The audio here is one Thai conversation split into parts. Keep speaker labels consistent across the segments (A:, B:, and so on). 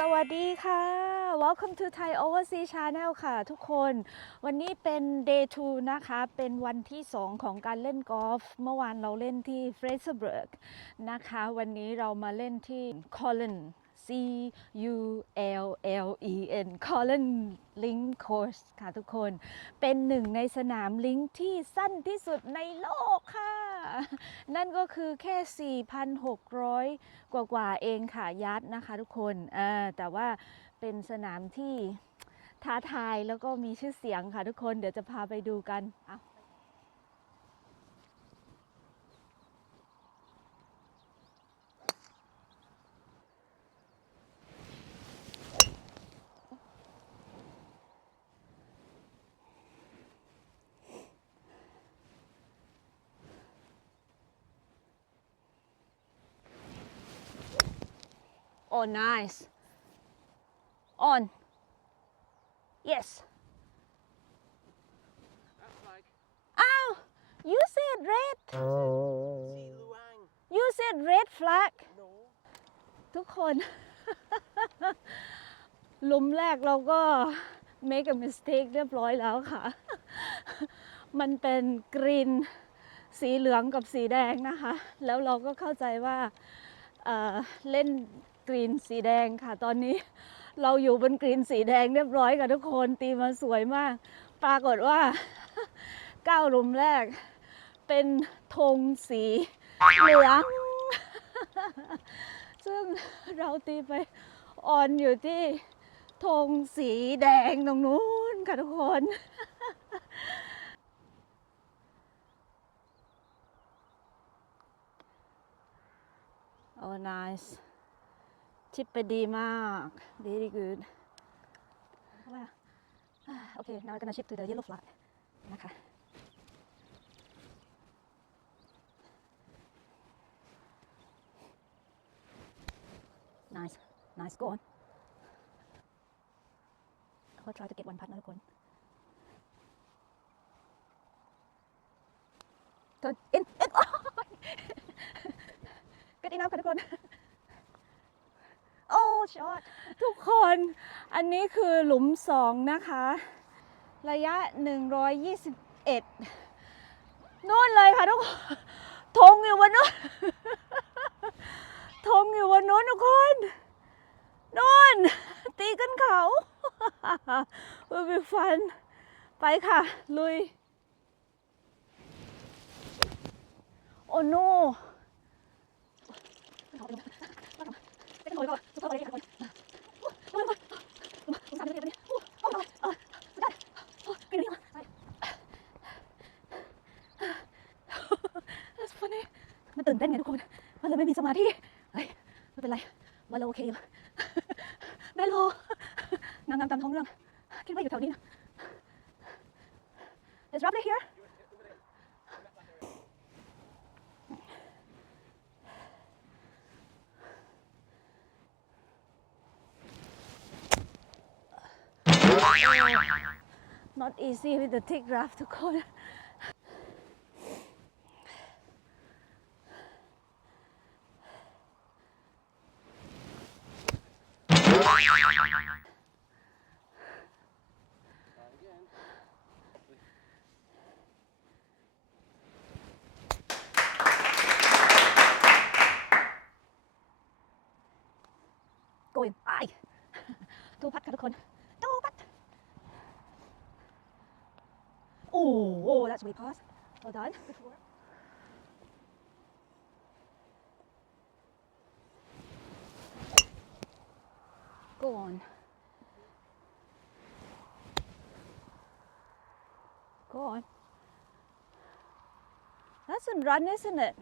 A: สวัสดีค่ะ Welcome to Thai Overseas Channel ค่ะ ทุกคน วันนี้เป็น day 2 นะคะ เป็นวันที่ 2 ของการเล่นกอล์ฟ เมื่อวานเราเล่นที่ Fraserburg นะคะ วันนี้เรามาเล่นที่ Colin C U L L E N Colin Link Course ค่ะทุกคน เป็นหนึ่งในสนามลิงก์ที่สั้นที่สุดในโลกค่ะ นั่นก็คือแค่ 4,600 กว่ากว่าๆเองค่ะยัดนะคะทุกคนแต่ว่าเป็นสนามที่ท้าทายแล้วก็มีชื่อเสียงค่ะทุกคนเดี๋ยวจะพาไปดูกันเอา Oh, nice. On. Yes.
B: That's like
A: Ow! You said red. You said red flag. ทุกคน หลุมแรกเราก็ make a mistake เรียบร้อยแล้วค่ะ มันเป็นกรีนสีเหลืองกับสีแดงนะคะ แล้วเราก็เข้าใจว่าเเล่น กรีนสีแดงค่ะ ตอนนี้เราอยู่บนกรีนสีแดงเรียบร้อยค่ะทุกคนตีมาสวยมาก ปรากฏว่าก้าหลุมแรก เป็นธงสีเหลือง ซึ่งเราตีไปออนอยู่ที่ธงสีแดงตรงนู้นค่ะทุกคนโอ้ nice ชิปไปดีมาก very good โอเค now I'm gonna ship to the yellow flag นะคะ nice nice go on เขา try to get one putt นะทุกคน turn in in good enough ค่ะทุกคน โอ้ช็อตทุกคนอันนี้คือหลุมสองนะคะ ระยะ 121นู่นเลยค่ะทุกคนธงอยู่บนนู้นธงอยู่บนนู้นทุกคนนู่นตีกันเขา will be fun ไปค่ะ ลุย โอ้ no มันตื่นเต้นไงทุกคน มันเลยไม่มีสมาธิ เฮ้ย ไม่เป็นไรมันเราโอเคอยู่แม่โลนางงามตามท้องเรื่อง คิดว่าอยู่แถวนี้นะ Is Rob here? Not easy with the thick draft ทุก โอ้ that's way past well done go on. Go on. That's a run isn't it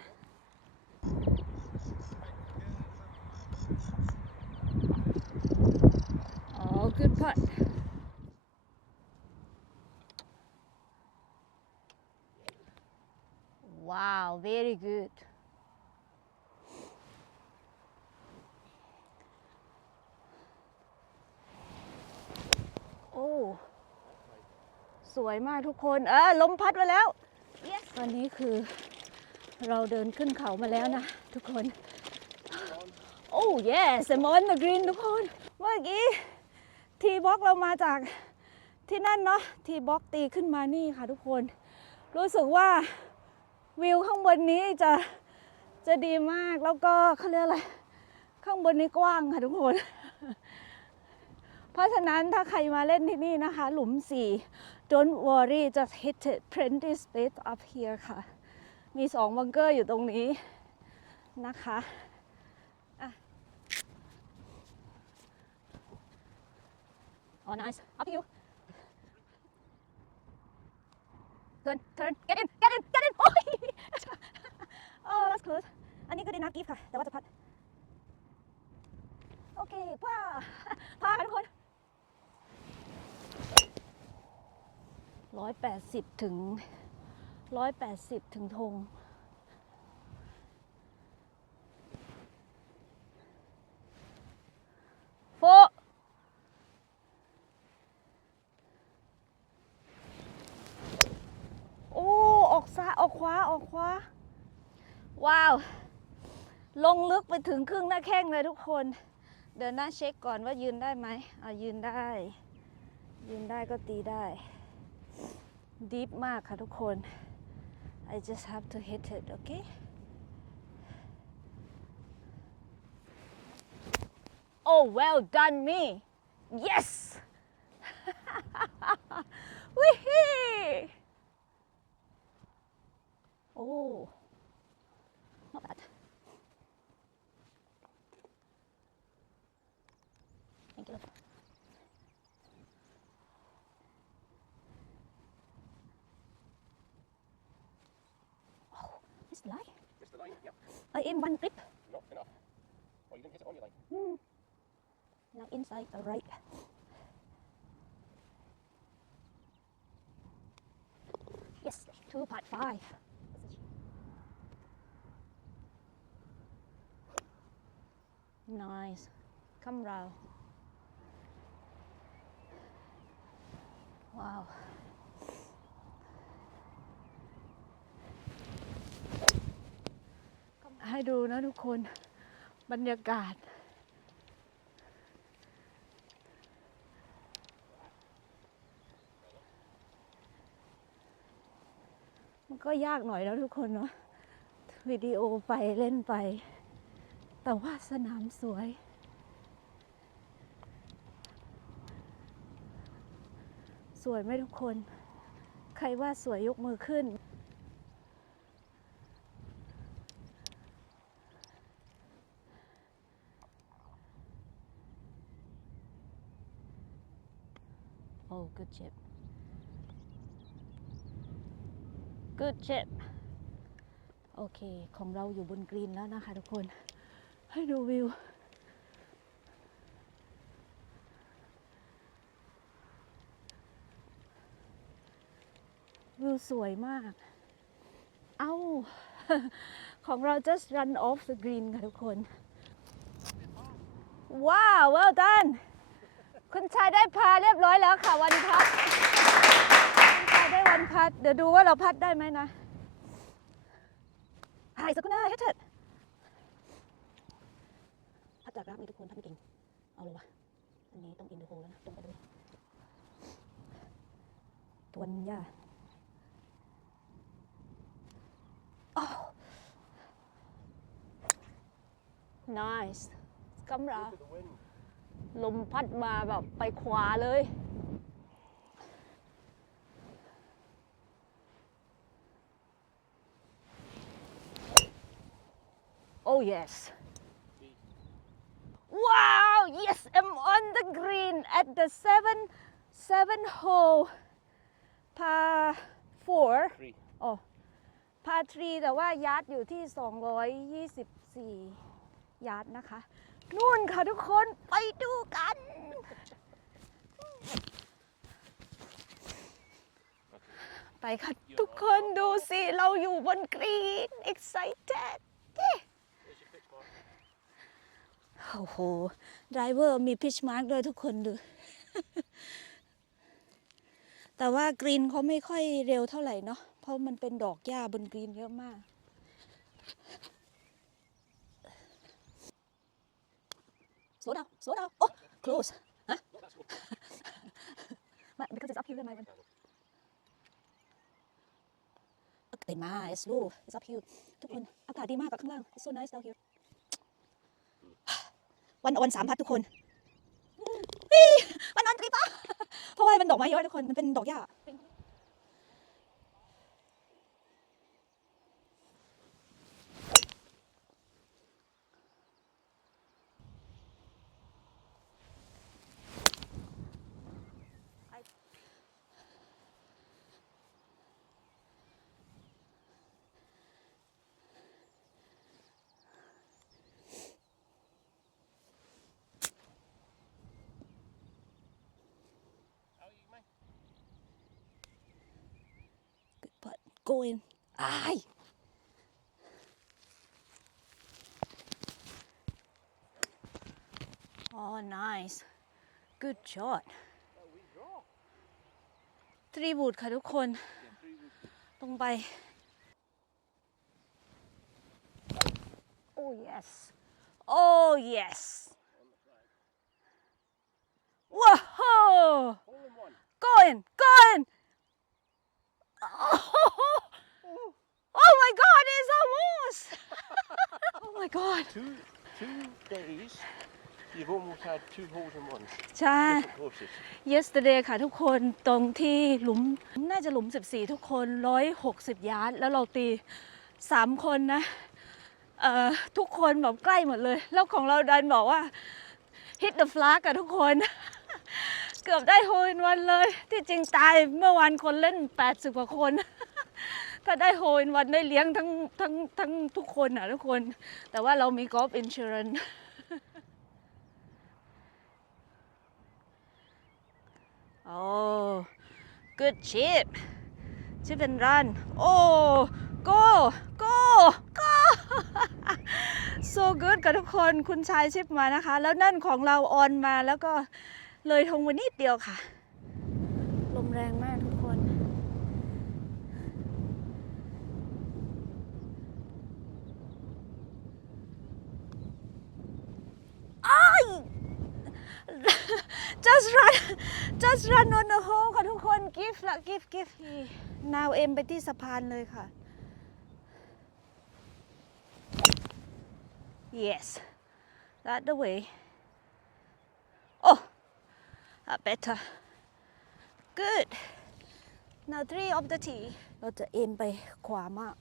A: วยมากทุกคน เออลมพัดมาแล้ว yes ตอนนี้คือเราเดินขึ้นเขามาแล้วนะ ทุกคนโอ้ Oh yes I'm on the green ทุกคน เมื่อกี้ทีบ็อกเรามาจากที่นั่นเนาะทีบ็อกตีขึ้นมานี่ค่ะทุกคน รู้สึกว่าวิวข้างบนนี้จะจะดีมากแล้วก็เขาเรียกอะไร ข้างบนนี้กว้างค่ะทุกคน เพราะฉะนั้นถ้าใครมาเล่นที่นี่นะคะ หลุม4 don't worry just hit it plenty space up here ค่ะ มีสองบังเกอร์อยู่ตรงนี้นะคะอะ Oh nice up you turn turn get in get in get in โอ้ย oh that's close อันนี้ก็ไดีนะกิฟค่ะ แต่ว่าจะพัด โอเคพ่าพาทุกคน ร้อยแปดสิบถึงร้อยแปดสิบถึงธงโฟโอ้ ออกซ้ายออกขวา ออกขวา ว้าว ลงลึกไปถึงครึ่งหน้าแข้งเลยทุกคน เดินหน้าเช็คก่อนว่ายืนได้ไหมอ่ายืนได้ ยืนได้ก็ตีได้ ดีฟมากค่ะทุกคน I just have to hit it okay Oh well done me yes Wee Oh not bad Uh, in one grip.
B: Not enough. Oh, you didn't hit it on your line.
A: Hmm. Now inside the right. Yes, two part five. Nice. Come round. Wow. ให้ดูนะทุกคนบรรยากาศ มันก็ยากหน่อยแล้วทุกคนเนาะวิดีโอไปเล่นไป แต่ว่าสนามสวย สวยไหมทุกคน ใครว่าสวยยกมือขึ้น good chip good chip โอเค ของเราอยู่บนกรีนแล้วนะคะทุกคน ให้ดูวิว วิวสวยมาก เอ้า ของเรา just run off the green ค่ะทุกคน ว้าว well done คุณชายได้พาเรียบร้อยแล้วค่ะวันพัดคุณชายได้วันพัด เดี๋ยวดูว่าเราพัดได้ไหมนะหายสักหน้าให้เถิดพัดจากรับนี่ทุกคนพัดไม่เก่ง เอาเลยวะอันนี้ต้องอินดูโฮแล้วนะตรงไปด้วยทวนย่า nice กำรา
B: To the wind.
A: ลมพัดมาแบบไปขวาเลย Oh yes Wow yes I'm on the green at the seven seven hole par four
B: Three.
A: โอ้พาทรีแต่ว่ายาร์ดอยู่ที่ 224 ยาร์ดนะคะ นู่นค่ะทุกคนไปดูกัน ไปค่ะทุกคนดูสิ เราอยู่บนกรีน excited เย้โอ้โหไดรเวอร์มีพิชมาร์กด้วยทุกคนดู แต่ว่ากรีนเขาไม่ค่อยเร็วเท่าไหร่เนาะเพราะมันเป็นดอกหญ้าบนกรีนเยอะมาก slow down slow down oh close ฮะไม่ because it's uphill ได้ไหมมันเต็มมา it's slow it's uphill ทุกคนอากาศดีมากกับข้างล่าง it's so nice down here วันออนสามพัดทุกคนวันออนทริปอะเพราะว่ามันดอกไม้เยอะทุกคน มันเป็นดอกหญ้า but go in อ้าย oh nice good shot ทรีบูดค่ะทุกคน ลงไป oh yes oh yes whoa
B: All in one.
A: Go in, go in. Oh, Oh my God, it's almost. oh my God.
B: Two, two days, you've almost had two holes in one.
A: ใช่
B: Different courses.
A: yesterday ค่ะทุกคนตรงที่หลุมน่าจะหลุม 14 ทุกคน 160 ยาร์ดแล้วเราตี 3 คนนะเอ่อทุกคนแบบใกล้หมดเลย แล้วของเราดันบอกว่า hit the flag อะทุกคน เกือบได้โฮนวันเลย ที่จริงตายเมื่อวานคนเล่น 80 กว่าคน ถ้าได้โฮนวันได้เลี้ยงทั้งทั้งทั้งทุกคนอะทุกคน แต่ว่าเรามีกอล์ฟอินชูรันโอ้ good chip chip and run โอ้ go go go so good กับทุกคนคุณชายชิปมานะคะ แล้วนั่นของเราออนมาแล้วก็เลยทงวันนิดเดียวค่ะ ลมแรงมากทุกคน อ้าย just run just run on the hole ค่ะทุกคน give ละ give give now เอ็มไปที่สะพานเลยค่ะ yes that the way oh that better good now three of the tee เราจะเอ็มไปขวามาก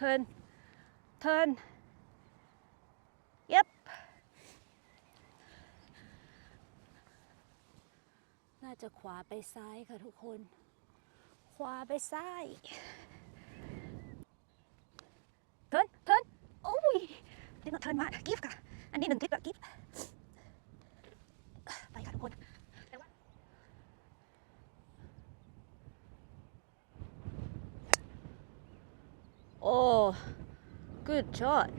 A: turn turn น่าจะขวาไปซ้ายค่ะทุกคน ขวาไปซ้าย turn turn โอ้ยนี่น turn มา give ค่ะ อันนี้หนึ่งทิปละ give ไปค่ะทุกคนโอ้ good shot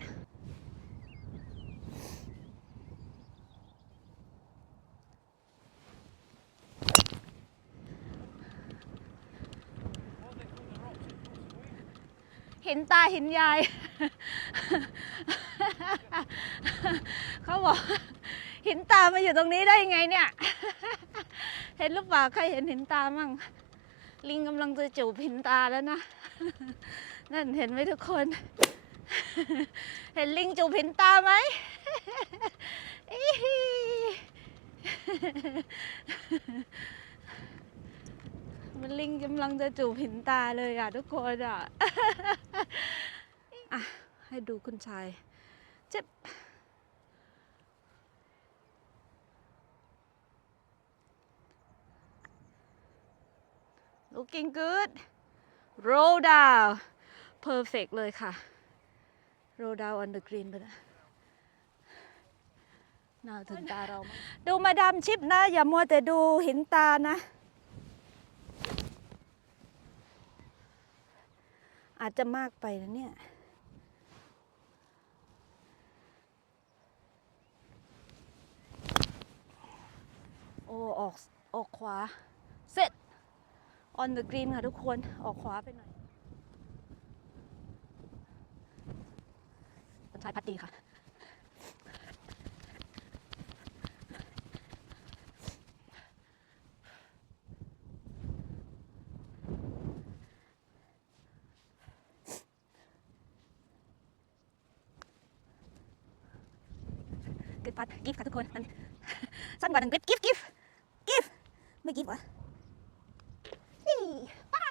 A: เห็นตาเห็นยาย เขาบอกเห็นตามาอยู่ตรงนี้ได้ยังไงเนี่ย เห็นหรือเปล่าใครเห็นเห็นตามั่ง ลิงกำลังจะจูบเห็นตาแล้วนะ นั่นเห็นไหมทุกคน เห็นลิงจูบเห็นตาไหมมันลิงกำลังจะจูบเห็นตาเลยอะทุกคนอะ ให้ดูคุณชายเจ็บ looking good roll down perfect เลยค่ะ roll down on the green ไปนะน่าถึงตาเราดูมาดามชิปนะ อย่ามัวแต่ดูห็นตานะ อาจจะมากไปนะเนี่ย โอ้ออกออกขวา เสร็จ on the green ค่ะทุกคนออกขวาไปหน่อยสายพัดดีค่ะเกิดปัดกิฟค่ะทุกคน สั้นกว่าหนึ่งกิฟกิฟกิฟกิฟ ไม่กิฟเหรอนี่ป้า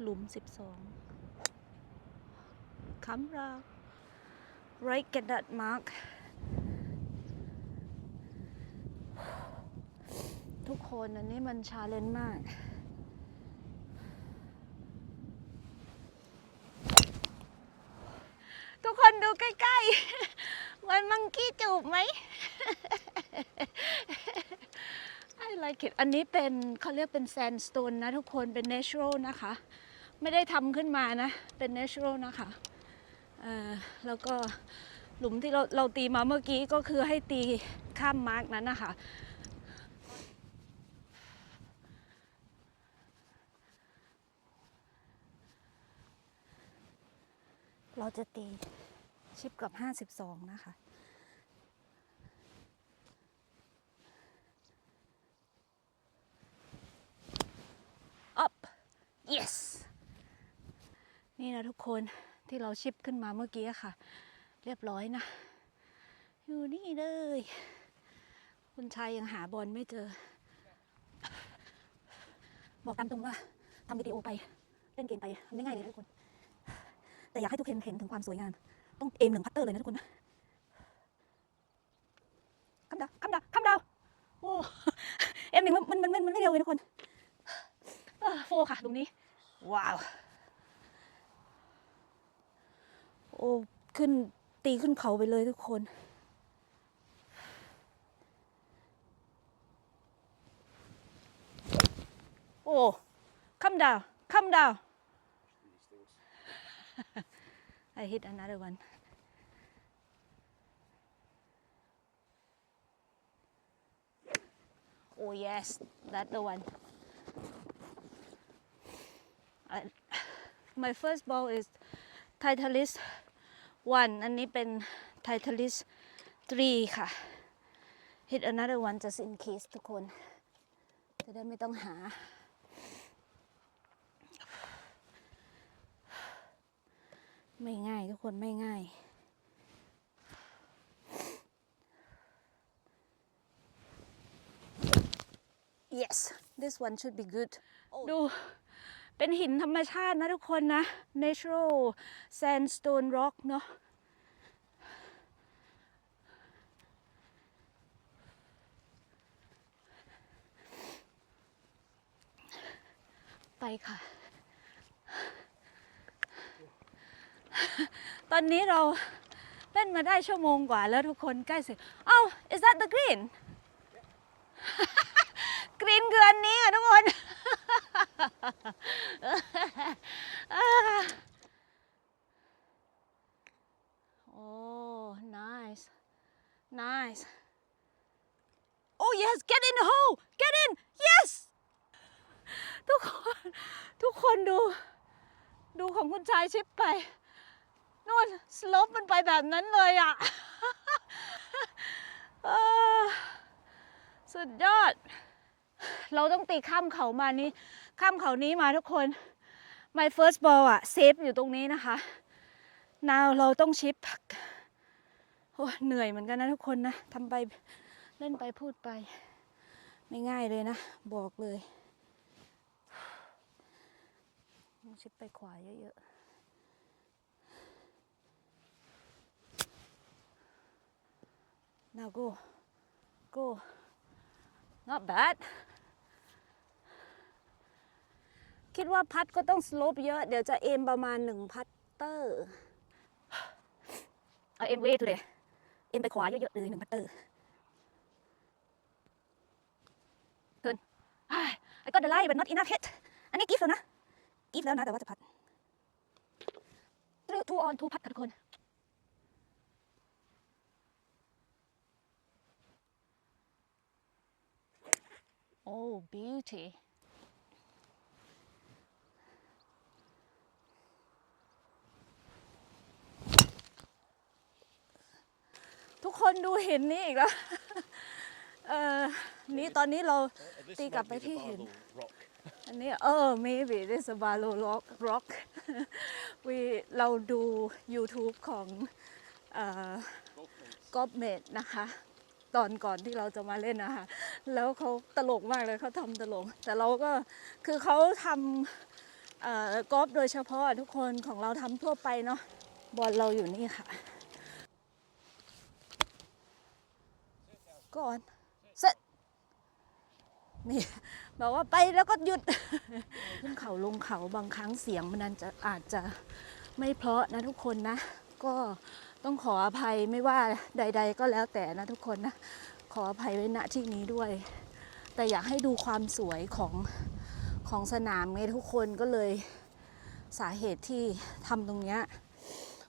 A: หลุมสิบสองคำราว right get that mark ทุกคนอันนี้มันชาเลนจ์มาก ทุกคนดู ใกล้ๆ เหมือนมังกี้จูบไหม I like it อันนี้เป็นเขาเรียกเป็น sandstone นะทุกคนเป็น natural นะคะ ไม่ได้ทำขึ้นมานะ เป็น natural นะคะแล้วก็หลุมที่เราเราตีมาเมื่อกี้ก็คือให้ตีข้ามมาร์กนั้นนะคะเราจะตี ชิปกับ52นะคะ up yes นี่นะทุกคนที่เราชิปขึ้นมาเมื่อกี้ค่ะ เรียบร้อยนะ อยู่นี่เลย คุณชายยังหาบอลไม่เจอ บอกตามตรงว่าทำวิดีโอไป เล่นเกมไปไม่ง่ายเลยทุกคน แต่อยากให้ทุกคนเห็นถึงความสวยงาม ต้องเอ็มหนึ่งพัตเตอร์เลยนะทุกคนนะคำดาวคำดาวคำดาวโอ้เอ็มหนึ่งมันมันมันมันไม่เร็วเลยทุกคนโฟค่ะตรงนี้ ว้าว โอ้ขึ้นตีขึ้นเขาไปเลยทุกคนโอ้คำดาวคำดาว I hit another one. Oh yes, that's the one. I, my first ball is Titleist 1 อันนี้เป็น Titleist 3 ค่ะ hit another one just in case ทุกคน จะได้ไม่ต้องหา ไม่ง่ายทุกคนไม่ง่าย yes this one should be good ดู เป็นหินธรรมชาตินะทุกคนนะ natural sandstone rock เนาะไปค่ะ ตอนนี้เราเล่นมาได้ชั่วโมงกว่าแล้วทุกคนใกล้เสร็จเอ้า is that the green กรีนคืออันนี้อะทุกคน โอ้ nice nice oh yes get in the hole get in yes ทุกคน ทุกคนดู ดูของคุณชายชิปไปนู่นสลปมันไปแบบนั้นเลยอะสุดยอด เราต้องตีข้ามเขามานี้ ข้ามเขานี้มาทุกคน my first ball อะเซฟอยู่ตรงนี้นะคะ now เราต้องชิปโอ้เหนื่อยเหมือนกันนะทุกคนนะทำไปเล่นไปพูดไป ไม่ง่ายเลยนะ บอกเลยต้องชิปไปขวาเยอะๆ now go go not bad คิดว่าพัดก็ต้องสโลปเยอะ เดี๋ยวจะเอ็มประมาณหนึ่งพัตเตอร์เอาเอ็มเวทูเลยเอ็มไปขวาเยอะๆเลยหนึ่งพัตเตอร์เทินไอ้ก็เดลไล่เป็น็อต enough hit อันนี้กิฟแล้วนะกิฟแล้วนะ แต่ว่าจะพัดทูออนทูพัดกันทุกคนโอ้บิวตี้ คนดูเห็นนี่อีกแล้วเออนี่ตอนนี้เรา
B: This
A: Dig
B: might
A: up
B: be
A: it
B: the
A: here.
B: Barlow Rock.
A: อันนี้เออ maybe this is a Barlow Rock Rock we เราดู YouTube ของเออกอล์ฟเมดนะคะ ตอนก่อนที่เราจะมาเล่นนะคะ แล้วเขาตลกมากเลยเขาทำตลก แต่เราก็คือเขาทำเออกอล์ฟโดยเฉพาะทุกคนของเราทำทั่วไปเนาะบอลเราอยู่นี่ค่ะ ก่อน เสร็จ นี่ บอกว่าไปแล้วก็หยุด ขึ้นเขาลงเขาบางครั้งเสียงมันอาจจะอาจจะไม่เพราะนะทุกคนนะ ก็ต้องขออภัยไม่ว่าใด ๆ ก็แล้วแต่นะทุกคนนะ ขออภัยไว้ณที่นี้ด้วย แต่อยากให้ดูความสวยของของสนามไงทุกคนก็เลยสาเหตุที่ทำตรงเนี้ย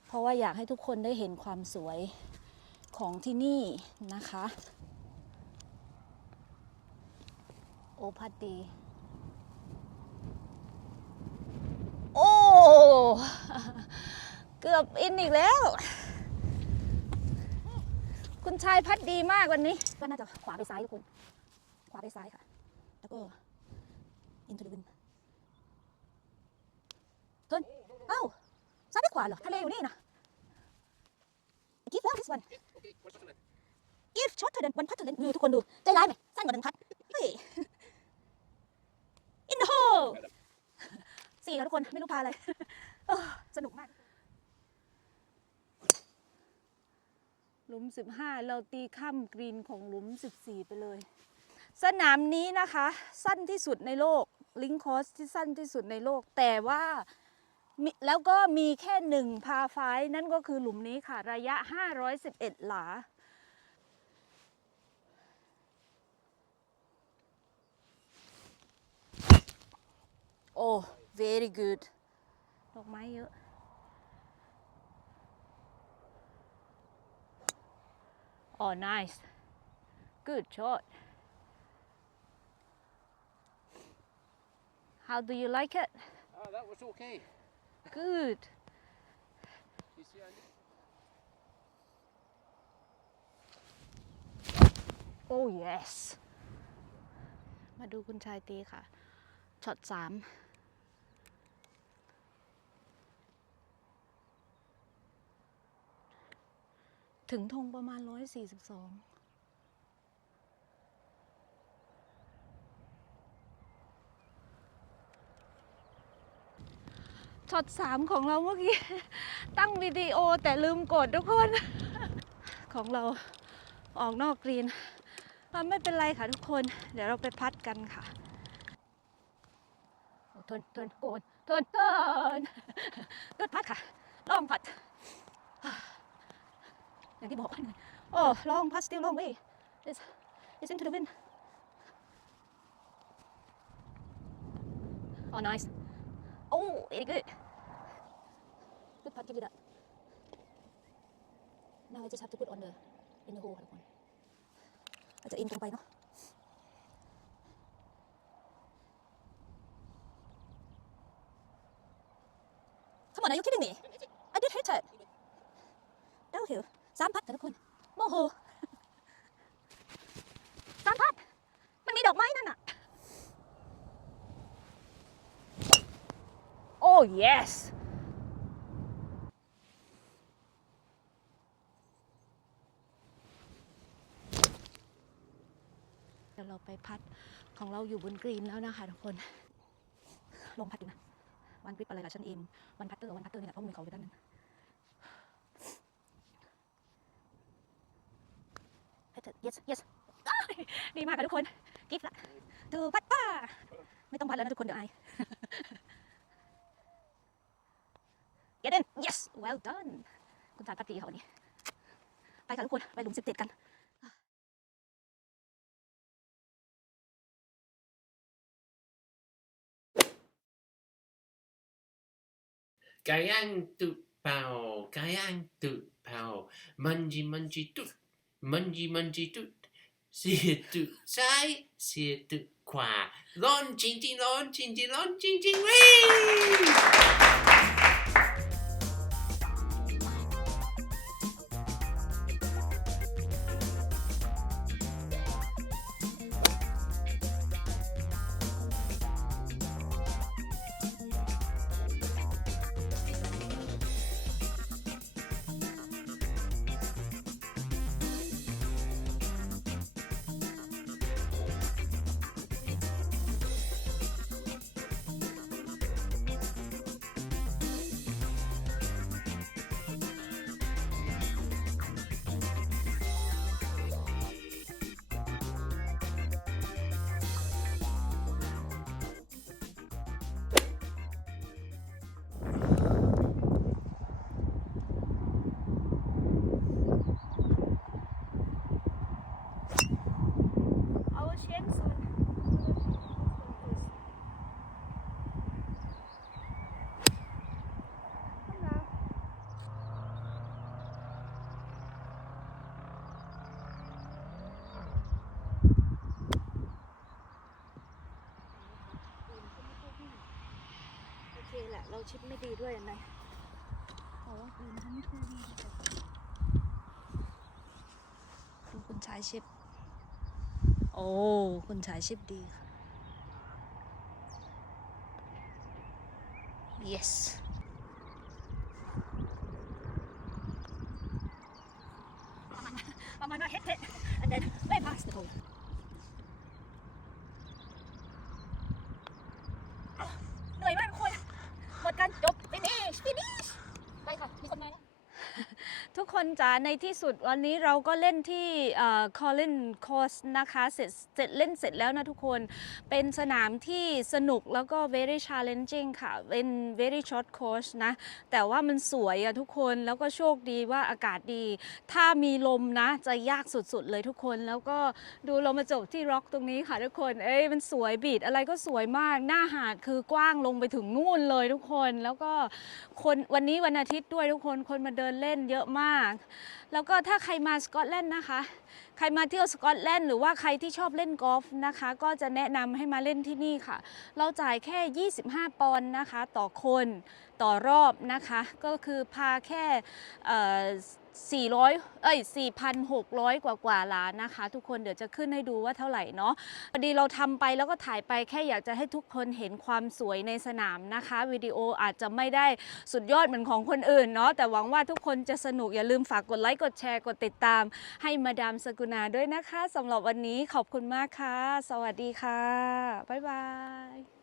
A: เพราะว่าอยากให้ทุกคนได้เห็นความสวยของที่นี่นะคะ โอพัดดี โอ้ เกือบอินอีกแล้ว คุณชายพัดดีมากวันนี้ ก็น่าจะขวาไปซ้ายทุกคน ขวาไปซ้ายค่ะ แล้วก็ อินทูดินทนเอ้า ซ้ายไปขวาเหรอ ทะเลอยู่นี่นะ give แล้ว this one give shorter than one putt to the ดูทุกคนดู ใจร้ายไหม สั้นกว่าหนึ่งพัด เฮ้ย in the hole สี่ทุกคนไม่รู้พาอะไรเออสนุกมาก หลุม 15 เราตีข้ามกรีนของหลุม 14 ไปเลย สนามนี้นะคะ สั้นที่สุดในโลกลิงคอสที่สั้นที่สุดในโลก แต่ว่าแล้วก็มีแค่หนึ่งพาไฟล์นั่นก็คือหลุมนี้ค่ะ ระยะ 511 หลา โอ้ very good ดอกไม้เยอะ Oh, nice. Good shot. How do you like it?
B: Ah, that was okay.
A: Good.
B: You see, I
A: Oh yes มาดูคุณชายตีค่ะ ช็อตสาม ถึงธงประมาณ142ช็อตสามของเราเมื่อกี้ ตั้งวิดีโอแต่ลืมกดทุกคน ของเราออกนอกกรีนอะไม่เป็นไรค่ะทุกคน เดี๋ยวเราไปพัดกันค่ะโอ้ทนทนโกนทนทนกดพัดค่ะ ลองพัด อย่างที่บอกว่าเหนื่อยโอ้ลองพัด still long way it's it's into the wind oh nice oh very good good putt give it up now I just have to put on the in the hole ค่ะทุกคนอาจจะเอ็นตรงไปเนาะ Come on are you kidding me I did hit it เด้าหิว สามพัดค่ะทุกคนโมโหสามพัด มันมีดอกไม้นั่นน่ะ Oh yes เดี๋ยวเราไปพัดของเราอยู่บนกรีนแล้วนะคะทุกคน ลงพัดดูนะ วันกริปอะไรกับฉันเองวันพัตเตอร์วันพัตเตอร์นี่แหละเพราะมือเขาอยู่ด้านนั้น yes yes ดีมากค่ะทุกคน กิฟต์ละดูพัดป้า ไม่ต้องพัดแล้วนะทุกคนเดี๋ยวไอ get in yes well done คุณสารพัดดีค่ะวันนี้ ไปค่ะทุกคน ไปหลุมสิบเจ็ดกัน
C: Gayang tu pao, gayang tu pao, manji manji tut, manji manji tut, เมันจีมันจีตุเสียตุ๊ดซ้ายเสียตุ๊ดขวาร้อนจริงจริงร้อนจริงจริง
A: ร้อนจริงจริงวิ่ง ละเราชิปไม่ดีด้วยนะเพราะว่าปืนเขาไม่ค่อยดีดูคุณชายชิปโอ้คุณชายชิปดีค่ะ yes I'm gonna hit it and then way past the hole เหนื่อยมากทุกคนหมดกันจบ finish finish ไปค่ะ มีคนมาแล้ว ทุกคน จ๋าในที่สุดวันนี้เราก็เล่นที่คอล l นคอสนะคะเสร็จเสร็จเล่นเสร็จแล้วนะทุกคน เป็นสนามที่สนุกแล้วก็ very challenging ค่ะ เป็น very short course นะ แต่ว่ามันสวยอะทุกคนแล้วก็โชคดีว่าอากาศดี ถ้ามีลมนะ จะยากสุดๆเลยทุกคนแล้วก็ดูเรามาจบที่ร็อกตรงนี้ค่ะทุกคน เอ้ยมันสวยบีดอะไรก็สวยมากหน้าหาดคือกว้างลงไปถึงนู่นเลยทุกคนแล้วก็คนวันนี้วันอาทิตย์ด้วยทุกคนคนมาเดินเล่นเยอะมากแล้วก็ถ้าใครมาสกอตแลนด์นะคะ ใครมาเที่ยวสกอตแลนด์หรือว่าใครที่ชอบเล่นกอล์ฟนะคะ ก็จะแนะนำให้มาเล่นที่นี่ค่ะ เราจ่ายแค่ 25 ปอนด์นะคะ ต่อคนต่อรอบนะคะ ก็คือพาแค่ 400 เอ้ย 4,600 กว่ากว่าล้านนะคะ ทุกคนเดี๋ยวจะขึ้นให้ดูว่าเท่าไหร่เนาะพอดีเราทำไปแล้วก็ถ่ายไปแค่อยากจะให้ทุกคนเห็นความสวยในสนามนะคะ วิดีโออาจจะไม่ได้สุดยอดเหมือนของคนอื่นเนาะแต่หวังว่าทุกคนจะสนุกอย่าลืมฝากกดไลค์ กดแชร์ กดติดตาม ให้มาดามสกุณาด้วยนะคะสำหรับวันนี้ขอบคุณมากค่ะ สวัสดีค่ะ บ๊ายบาย